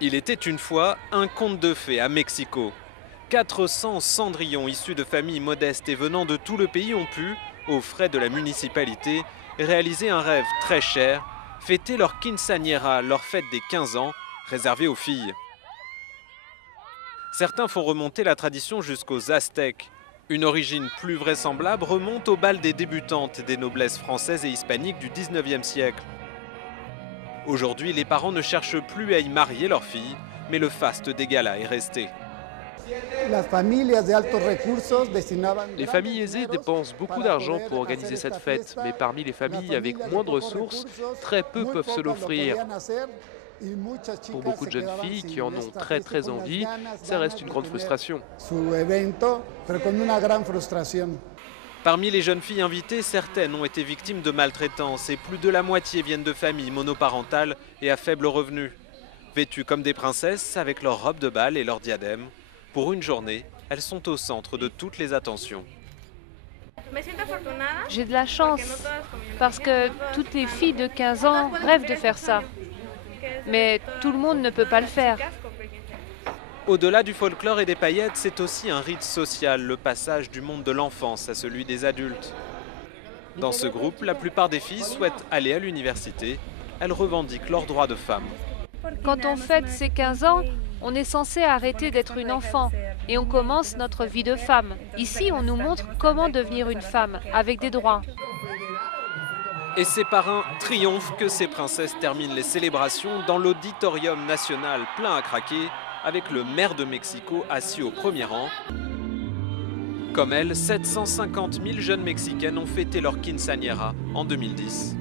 Il était une fois un conte de fées à Mexico. 400 cendrillons issus de familles modestes et venant de tout le pays ont pu, aux frais de la municipalité, réaliser un rêve très cher, fêter leur quinceañera, leur fête des 15 ans, réservée aux filles. Certains font remonter la tradition jusqu'aux Aztèques. Une origine plus vraisemblable remonte au bal des débutantes des noblesses françaises et hispaniques du 19e siècle. Aujourd'hui, les parents ne cherchent plus à y marier leurs filles, mais le faste des galas est resté. Les familles aisées dépensent beaucoup d'argent pour organiser cette fête, mais parmi les familles avec moins de ressources, très peu peuvent se l'offrir. Pour beaucoup de jeunes filles qui en ont très envie, ça reste une grande frustration. Parmi les jeunes filles invitées, certaines ont été victimes de maltraitance et plus de la moitié viennent de familles monoparentales et à faible revenu. Vêtues comme des princesses avec leurs robes de bal et leurs diadèmes, pour une journée, elles sont au centre de toutes les attentions. J'ai de la chance parce que toutes les filles de 15 ans rêvent de faire ça. Mais tout le monde ne peut pas le faire. Au-delà du folklore et des paillettes, c'est aussi un rite social, le passage du monde de l'enfance à celui des adultes. Dans ce groupe, la plupart des filles souhaitent aller à l'université. Elles revendiquent leurs droits de femmes. Quand on fête ses 15 ans, on est censé arrêter d'être une enfant et on commence notre vie de femme. Ici, on nous montre comment devenir une femme avec des droits. Et c'est par un triomphe que ces princesses terminent les célébrations dans l'auditorium national plein à craquer, avec le maire de Mexico assis au premier rang. Comme elle, 750 000 jeunes mexicaines ont fêté leur quinceañera en 2010.